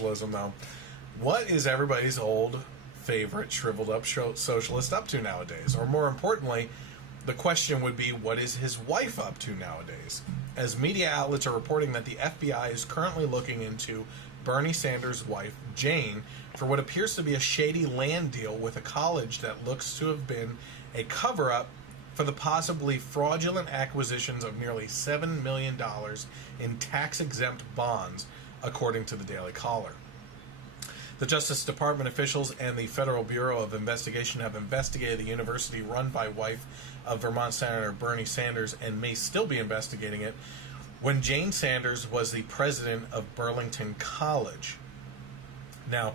socialism, though. What is everybody's old favorite shriveled up socialist up to nowadays? Or more importantly, the question would be, what is his wife up to nowadays? As media outlets are reporting that the FBI is currently looking into Bernie Sanders' wife, Jane, for what appears to be a shady land deal with a college that looks to have been a cover-up for the possibly fraudulent acquisitions of nearly $7 million in tax-exempt bonds, according to the Daily Caller. The Justice Department officials and the Federal Bureau of Investigation have investigated the university run by wife of Vermont Senator Bernie Sanders and may still be investigating it when Jane Sanders was the president of Burlington College. Now,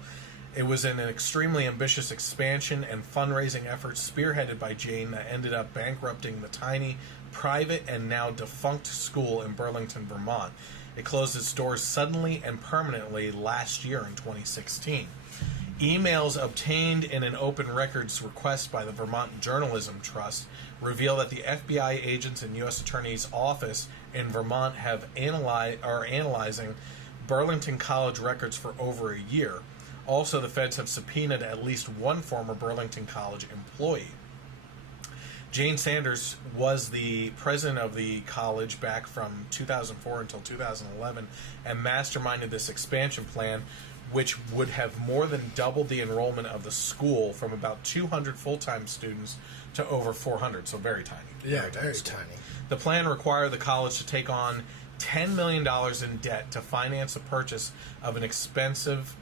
it was an extremely ambitious expansion and fundraising effort spearheaded by Jane that ended up bankrupting the tiny, private, and now defunct school in Burlington, Vermont. It closed its doors suddenly and permanently last year in 2016. Emails obtained in an open records request by the Vermont Journalism Trust reveal that the FBI agents and U.S. Attorney's Office in Vermont are analyzing Burlington College records for over a year. Also, the feds have subpoenaed at least one former Burlington College employee. Jane Sanders was the president of the college back from 2004 until 2011 and masterminded this expansion plan, which would have more than doubled the enrollment of the school from about 200 full-time students to over 400, so very tiny. Yeah, very tiny. The plan required the college to take on $10 million in debt to finance the purchase of an expansive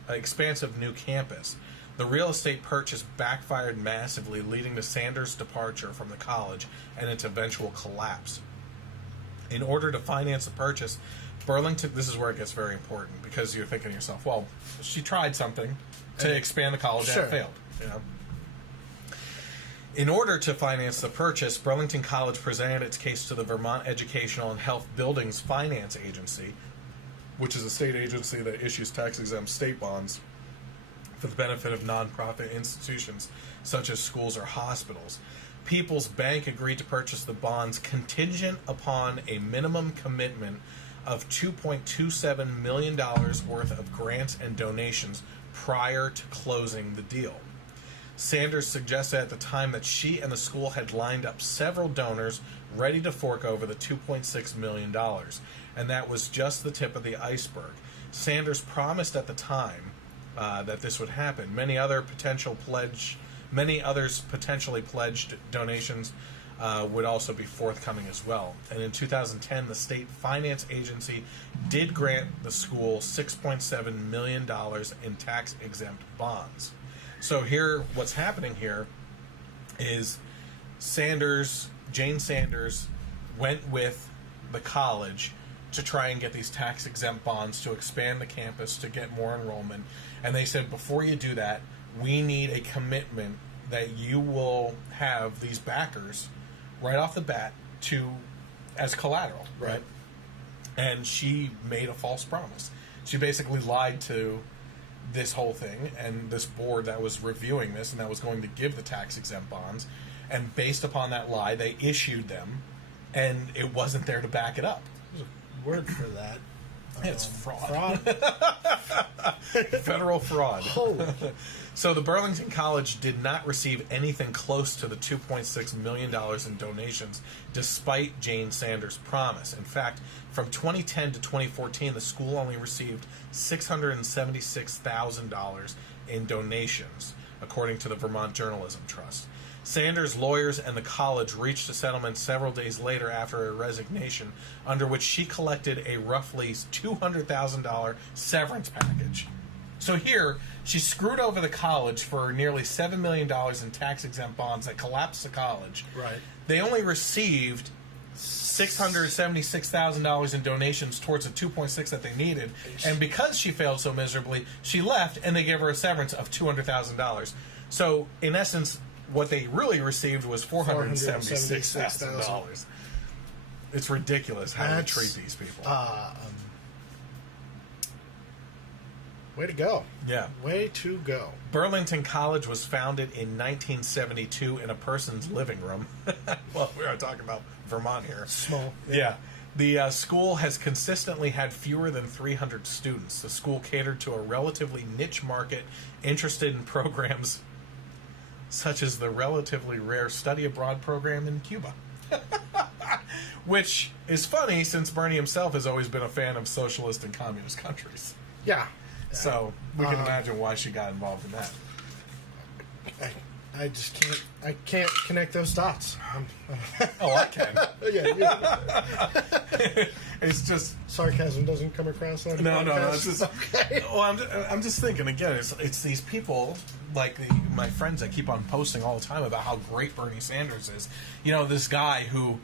new campus. The real estate purchase backfired massively, leading to Sanders' departure from the college and its eventual collapse. In order to finance the purchase, Burlington, this is where it gets very important, because you're thinking to yourself, well, she tried something to expand the college and it failed. You know? In order to finance the purchase, Burlington College presented its case to the Vermont Educational and Health Buildings Finance Agency, which is a state agency that issues tax-exempt state bonds for the benefit of nonprofit institutions such as schools or hospitals. People's Bank agreed to purchase the bonds contingent upon a minimum commitment of $2.27 million worth of grants and donations prior to closing the deal. Sanders suggested at the time that she and the school had lined up several donors ready to fork over the $2.6 million, and that was just the tip of the iceberg. Sanders promised at the time that this would happen. Many others potentially pledged donations would also be forthcoming as well. And in 2010, the state finance agency did grant the school $6.7 million in tax-exempt bonds. So here, what's happening here is Jane Sanders went with the college to try and get these tax-exempt bonds to expand the campus, to get more enrollment. And they said, before you do that, we need a commitment that you will have these backers right off the bat as collateral. Right. And she made a false promise. She basically lied to this whole thing and this board that was reviewing this and that was going to give the tax-exempt bonds. And based upon that lie, they issued them, and it wasn't there to back it up. There's a word for that. It's fraud. Federal fraud. Holy. So the Burlington College did not receive anything close to the $2.6 million in donations, despite Jane Sanders' promise. In fact, from 2010 to 2014, the school only received $676,000 in donations, according to the Vermont Journalism Trust. Sanders' lawyers and the college reached a settlement several days later after her resignation, under which she collected a roughly $200,000 severance package. So here, she screwed over the college for nearly $7 million in tax-exempt bonds that collapsed the college. Right. They only received $676,000 in donations towards the $2.6 that they needed. And because she failed so miserably, she left, and they gave her a severance of $200,000. So, in essence, what they really received was $476,000. It's ridiculous how they treat these people. Way to go. Yeah. Way to go. Burlington College was founded in 1972 in a person's living room. Well, we are talking about Vermont here. Small. Yeah. The school has consistently had fewer than 300 students. The school catered to a relatively niche market interested in programs such as the relatively rare study abroad program in Cuba. Which is funny since Bernie himself has always been a fan of socialist and communist countries. Yeah. So we can imagine why she got involved in that. I just can't connect those dots. Oh, I can. Yeah. It's just Sarcasm doesn't come across on no. podcast. It's just Okay. well, I'm just thinking again. It's these people like my friends that keep on posting all the time about how great Bernie Sanders is. You know, this guy who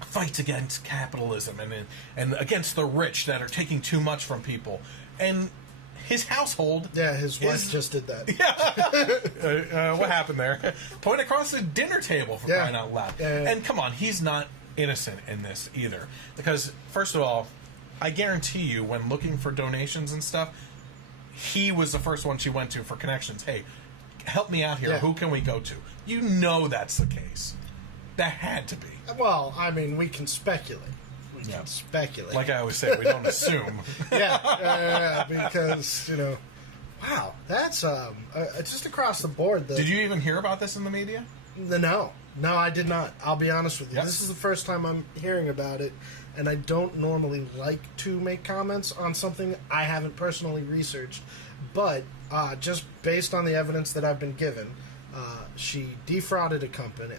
fights against capitalism and against the rich that are taking too much from people, and his household. Yeah, his wife just did that. Yeah. What happened there? Point across the dinner table for crying out loud. And come on, he's not innocent in this either. Because, first of all, I guarantee you, when looking for donations and stuff, he was the first one she went to for connections. Hey, help me out here. Yeah. Who can we go to? You know that's the case. That had to be. Well, I mean, we can speculate. We Yeah. can speculate. Like I always say, we don't assume. yeah, because, you know, wow, that's just across the board. Did you even hear about this in the media? No, I did not. I'll be honest with you. Yep. This is the first time I'm hearing about it, and I don't normally like to make comments on something I haven't personally researched. But just based on the evidence that I've been given, she defrauded a company,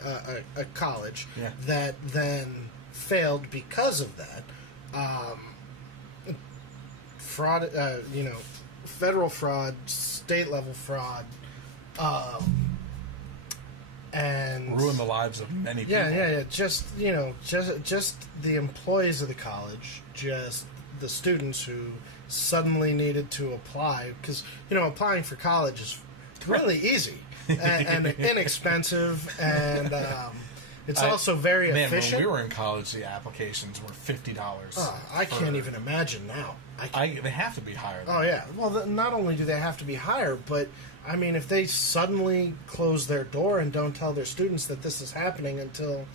a college, that then failed because of that. Fraud, federal fraud, state level fraud, and Ruined the lives of many people. yeah. Just the employees of the college, just the students who suddenly needed to apply because applying for college is really easy and inexpensive, and it's also very efficient. When we were in college, the applications were $50. I can't even imagine now. They have to be higher. Oh yeah. Well, not only do they have to be higher, but I mean, if they suddenly close their door and don't tell their students that this is happening until,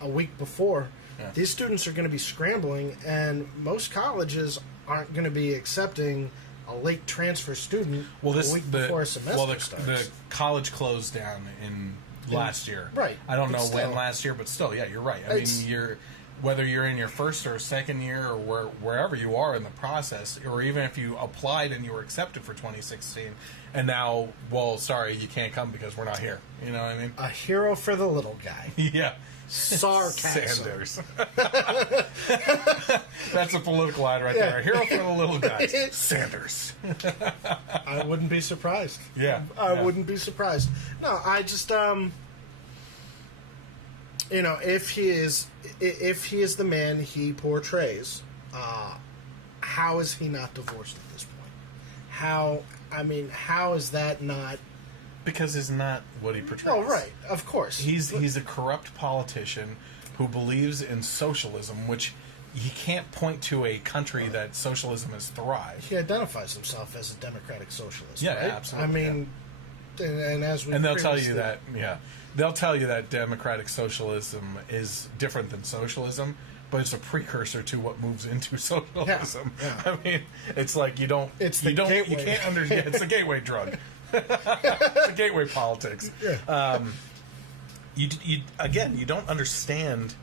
a week before, these students are going to be scrambling, and most colleges aren't going to be accepting a late transfer student a week before a semester starts. The college closed down in last year. Right. I don't know But when still. last year, but still, yeah, you're right. I mean, whether you're in your first or second year or wherever you are in the process, or even if you applied and you were accepted for 2016, and now, well, sorry, you can't come because we're not here. You know what I mean? A hero for the little guy. Yeah. Sarcasm. Sanders. That's a political ad right there. A hero for the little guys. Sanders. I wouldn't be surprised. Yeah. I wouldn't be surprised. No, I just if he is the man he portrays, how is he not divorced at this point? How is that not? Because it's not what he portrays. Oh, right, of course. He's a corrupt politician who believes in socialism, which he can't point to a country that socialism has thrived. He identifies himself as a democratic socialist. Yeah, right? absolutely. I mean, and as we they'll tell you that they'll tell you that democratic socialism is different than socialism, but it's a precursor to what moves into socialism. Yeah. I mean, it's like you can't it's a gateway drug. It's a gateway politics. Yeah. You don't understand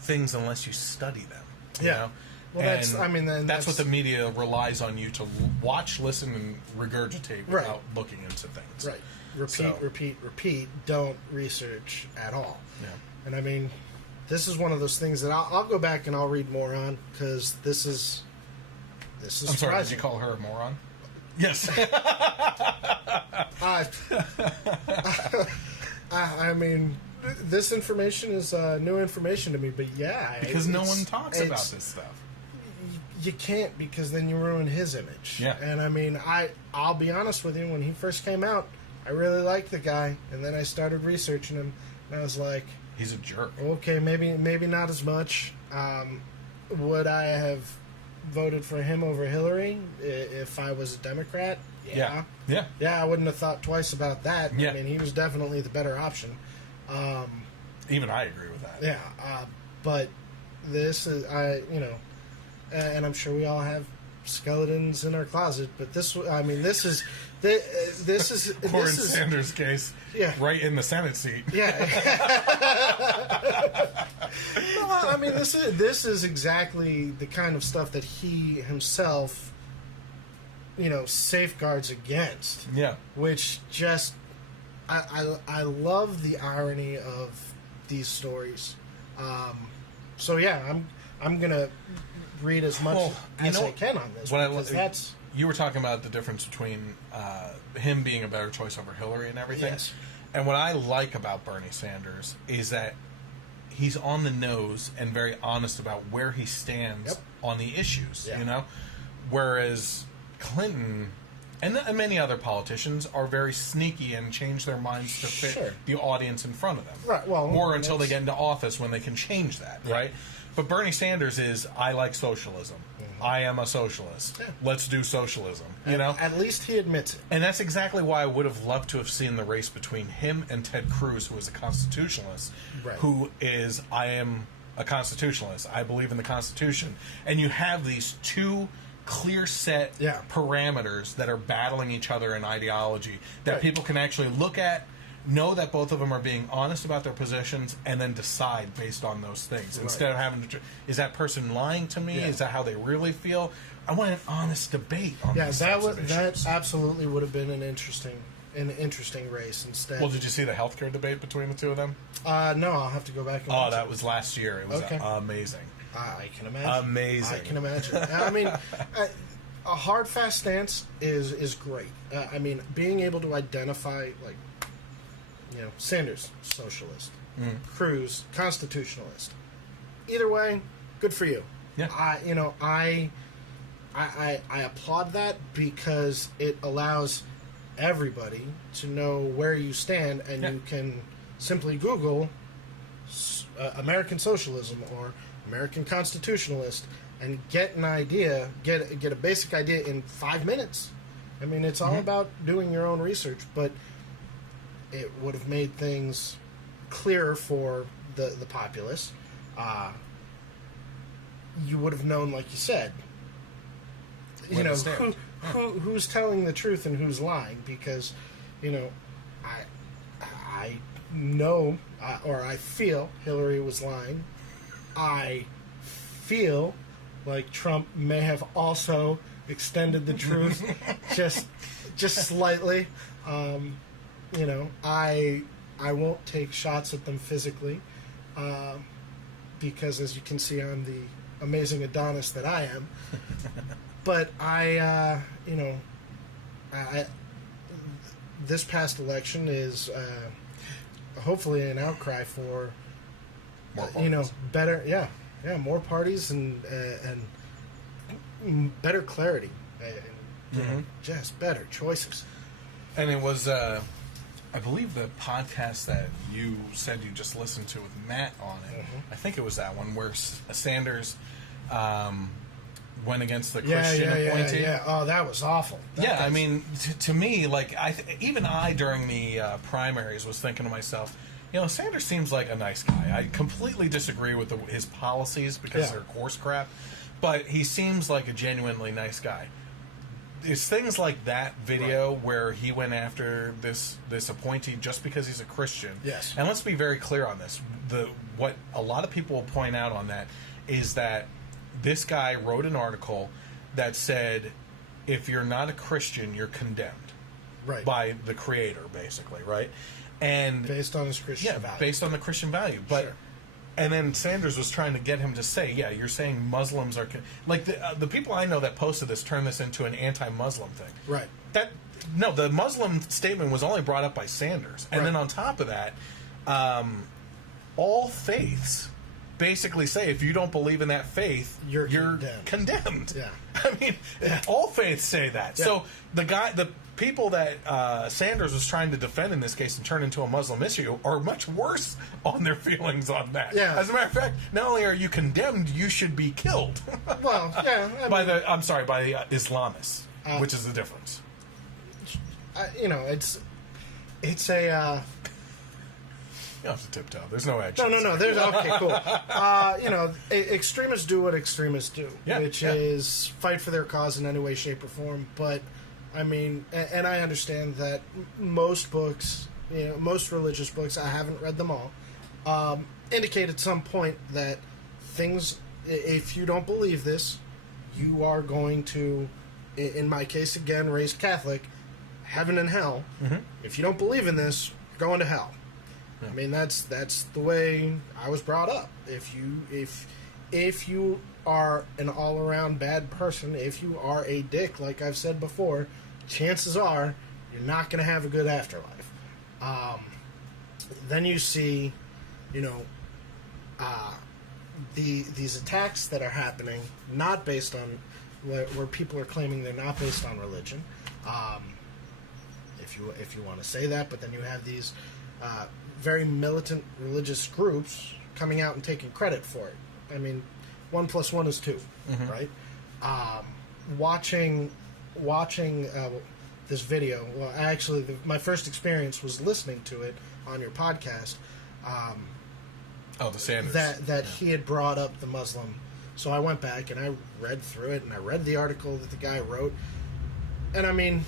things unless you study them. You know? Well, that's what the media relies on you to watch, listen, and regurgitate without looking into things. Right. Repeat. Don't research at all. Yeah. And I mean, this is one of those things that I'll go back and I'll read more on because this is I'm surprising. sorry, did you call her a moron? Yes. I mean, this information is new information to me, but because no one talks about this stuff. You can't, because then you ruin his image. Yeah. And I mean, I'll be honest with you, when he first came out, I really liked the guy, and then I started researching him, and I was like, he's a jerk. Okay, maybe not as much. Would I have voted for him over Hillary if I was a Democrat? Yeah. I wouldn't have thought twice about that. Yeah. I mean, he was definitely the better option. Even I agree with that. Yeah, but this is and I'm sure we all have skeletons in our closet, but this is Or in Sanders' case, yeah, right in the Senate seat. yeah. No, I mean this is exactly the kind of stuff that he himself, safeguards against. Yeah. Which just I love the irony of these stories. So yeah, I'm gonna read as much as I can on this, because that's. You were talking about the difference between him being a better choice over Hillary and everything. Yes. And what I like about Bernie Sanders is that he's on the nose and very honest about where he stands on the issues, Whereas Clinton and many other politicians are very sneaky and change their minds to fit the audience in front of them. Right, well, or until they get into office when they can change that, right? But Bernie Sanders is, I like socialism. I am a socialist. Yeah. Let's do socialism. At least he admits it. And that's exactly why I would have loved to have seen the race between him and Ted Cruz, who is a constitutionalist, who is, I am a constitutionalist. I believe in the Constitution. And you have these two clear set parameters that are battling each other in ideology that people can actually look at, know that both of them are being honest about their positions, and then decide based on those things instead of having to. Is that person lying to me? Is that how they really feel? I want an honest debate on these types of issues. That absolutely would have been an interesting race instead. Well, did you see the healthcare debate between the two of them? No, I'll have to go back and watch that was last year. It was amazing. I can imagine. Amazing. I can imagine. I mean, a hard, fast stance is great. I mean, being able to identify, like, Sanders, socialist. Cruz, constitutionalist. Either way, good for you. Yeah. I applaud that because it allows everybody to know where you stand, and you can simply Google American socialism or American constitutionalist and get an idea, get a basic idea in 5 minutes. I mean, it's all about doing your own research, but it would have made things clearer for the populace. You would have known, like you said, who's telling the truth and who's lying, because I know or I feel Hillary was lying. I feel like Trump may have also extended the truth just slightly. I won't take shots at them physically, because as you can see, I'm the amazing Adonis that I am. But this past election is hopefully an outcry for more parties. Better, more parties and better clarity, and just better choices. And it was, I believe, the podcast that you said you just listened to with Matt on it. I think it was that one where Sanders went against the Christian appointee. Yeah. Oh, that was awful. I mean, to me, like, even I during the primaries was thinking to myself, Sanders seems like a nice guy. I completely disagree with his policies because they're coarse crap, but he seems like a genuinely nice guy. It's things like that video where he went after this appointee just because he's a Christian. Yes. And let's be very clear on this. What a lot of people will point out on that is that this guy wrote an article that said, if you're not a Christian, you're condemned. Right. By the creator, basically, right? And based on his Christian value. Based on the Christian value. But and then Sanders was trying to get him to say, you're saying Muslims are... Like, the people I know that posted this turned this into an anti-Muslim thing. Right. The Muslim statement was only brought up by Sanders. And then on top of that, all faiths basically say if you don't believe in that faith, you're condemned. Yeah. I mean, all faiths say that. Yeah. So the people that Sanders was trying to defend in this case and turn into a Muslim issue are much worse on their feelings on that. Yeah. As a matter of fact, not only are you condemned, you should be killed. Well, yeah. by the Islamists, which is the difference. It's a You don't have to tiptoe. There's no edge. No. There's okay, cool. Extremists do what extremists do, which is fight for their cause in any way, shape, or form. But I mean, and I understand that most books, most religious books, I haven't read them all, indicate at some point that things. If you don't believe this, you are going to, in my case again, raised Catholic, heaven and hell. Mm-hmm. If you don't believe in this, you're going to hell. Yeah. I mean, that's the way I was brought up. If you are an all around bad person, if you are a dick, like I've said before, chances are you're not going to have a good afterlife. Then you see, these attacks that are happening, not based on where people are claiming they're not based on religion. If you want to say that, but then you have these very militant religious groups coming out and taking credit for it. I mean, 1 + 1 is 2, mm-hmm. right? Watching this video. Well, actually, my first experience was listening to it on your podcast. The Sanders. That he had brought up the Muslim. So I went back and I read through it and I read the article that the guy wrote. And I mean,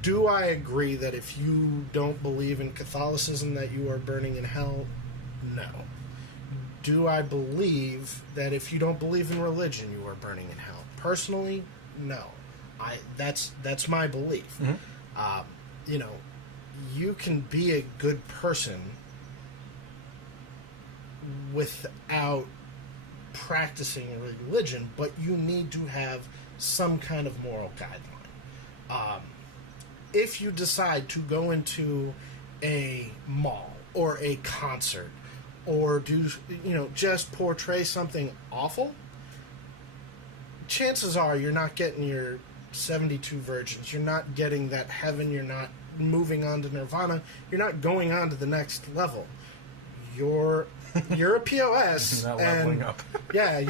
do I agree that if you don't believe in Catholicism that you are burning in hell? No. Do I believe that if you don't believe in religion you are burning in hell? Personally, no. That's my belief. Mm-hmm. You can be a good person without practicing religion, but you need to have some kind of moral guideline. If you decide to go into a mall or a concert or do, just portray something awful, chances are you're not getting your 72 virgins, you're not getting that heaven, you're not moving on to nirvana, you're not going on to the next level. You're a POS. Not leveling up. Yeah.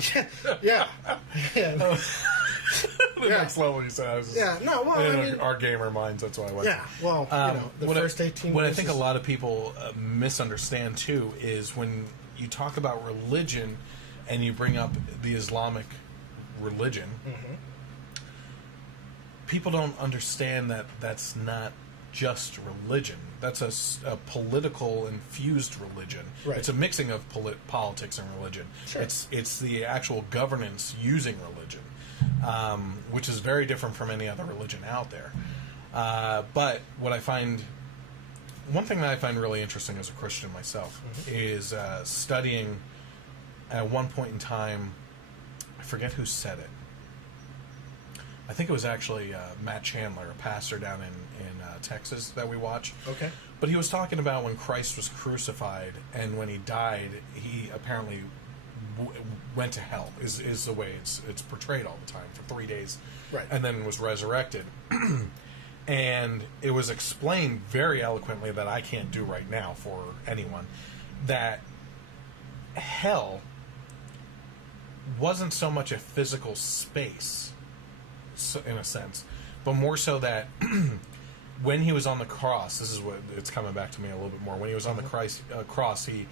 The next level, you said. In our gamer minds, that's why I went. Yeah, well, the first 18 What I think a lot of people misunderstand, too, is when you talk about religion and you bring up the Islamic religion, mm-hmm. people don't understand that that's not just religion. That's a political infused religion. Right. It's a mixing of politics and religion. Sure. It's the actual governance using religion, which is very different from any other religion out there. But what I find, one thing that I find really interesting as a Christian myself, mm-hmm. is studying at one point in time, I forget who said it. I think it was actually Matt Chandler, a pastor down in Texas that we watch. Okay. But he was talking about when Christ was crucified and when he died, he apparently went to hell, is the way it's portrayed all the time, for 3 days. Right. And then was resurrected. And it was explained very eloquently that I can't do right now for anyone, that hell wasn't so much a physical space, in a sense, but more so that when he was on the cross, this is what it's coming back to me a little bit more. When he was on the cross, he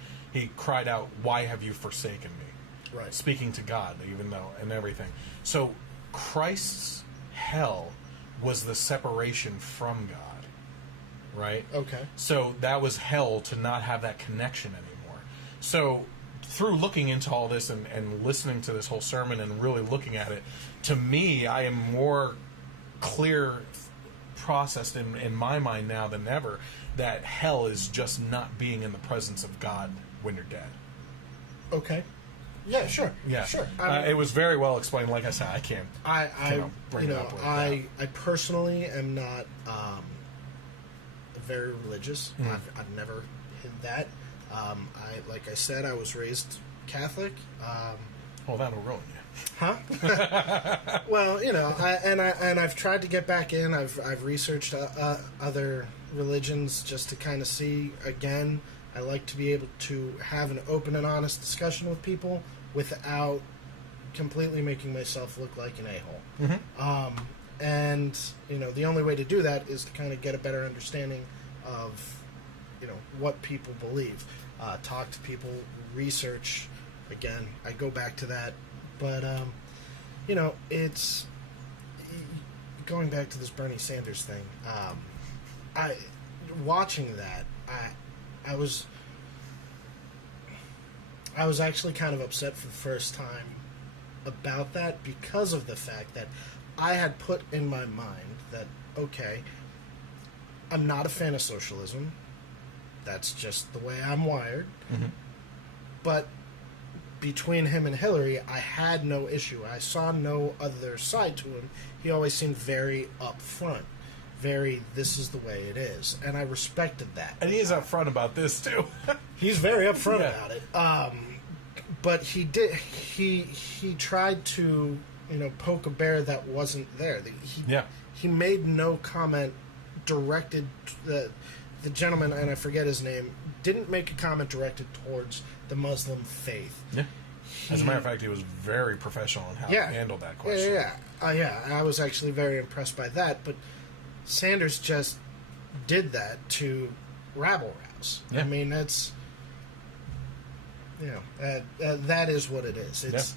cried out, "Why have you forsaken me?" Right. Speaking to God, even though, and everything. So Christ's hell was the separation from God, right? Okay. So that was hell, to not have that connection anymore. So through looking into all this and listening to this whole sermon and really looking at it, to me, I am more clear processed in my mind now than ever that hell is just not being in the presence of God when you're dead. Okay. Yeah, sure. Yeah, sure. It was very well explained. Like I said, I can't. Bring it up with I personally am not very religious. Mm. I've never hid that. Like I said, I was raised Catholic. Well, that'll ruin you. Huh? Well, I've tried to get back in. I've researched other religions just to kind of see. Again, I like to be able to have an open and honest discussion with people without completely making myself look like an a-hole. Mm-hmm. And the only way to do that is to kind of get a better understanding of what people believe. Talk to people, research. Again, I go back to that, but it's going back to this Bernie Sanders thing. Watching that, I was actually kind of upset for the first time about that because of the fact that I had put in my mind that, okay, I'm not a fan of socialism. That's just the way I'm wired. Mm-hmm. But between him and Hillary, I had no issue. I saw no other side to him. He always seemed very upfront. Very, this is the way it is. And I respected that. And he is upfront about this, too. He's very upfront Yeah. about it. But he tried to, poke a bear that wasn't there. He made no comment directed the gentleman, and I forget his name, didn't make a comment directed towards the Muslim faith. Yeah. As a matter of fact, he was very professional in how he handled that question. Yeah. I was actually very impressed by that, but Sanders just did that to rabble-rouse. Yeah. I mean, that's... that is what it is. It's